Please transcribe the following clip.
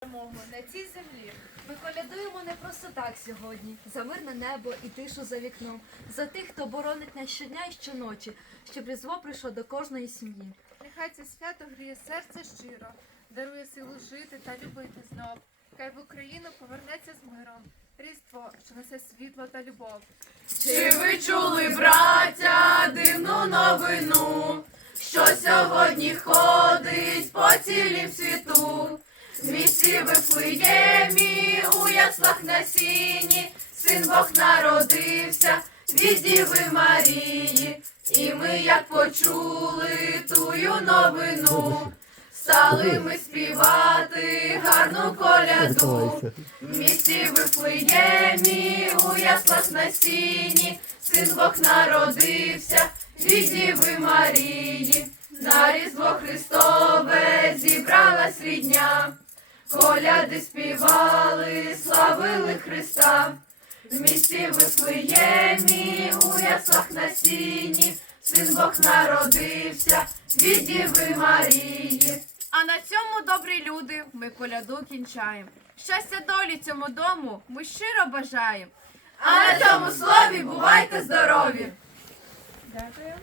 перемогу на цій землі. Ми колядуємо не просто так сьогодні. За мирне небо і тишу за вікном. За тих, хто боронить нас щодня і щоночі, щоб різдво прийшло до кожної сім'ї. Нехай це свято гріє серце щиро, дарує силу жити та любити знов. Хай в Україну повернеться з миром. Різдво, що несе світло та любов. Чи ви чули, браття, дивну новину, що сьогодні ходить по цілім світу? В місті Вифлеємі, у яслах на сіні, син Бог народився від Діви Марії. І ми, як почули тую новину, стали ми співати гарну коляду. В місті Вифлеємі, у яслах на сіні, син Бог народився від Діви Марії. На Різдво Христове зібралась рідня, коляди співали, славили Христа. В місті Вифлеємі, у яслах на сіні, син Бог народився від Діви Марії. А на цьому, добрі люди, ми коляду кінчаємо. Щастя долі цьому дому ми щиро бажаємо. А на цьому слові бувайте здорові! Дякую.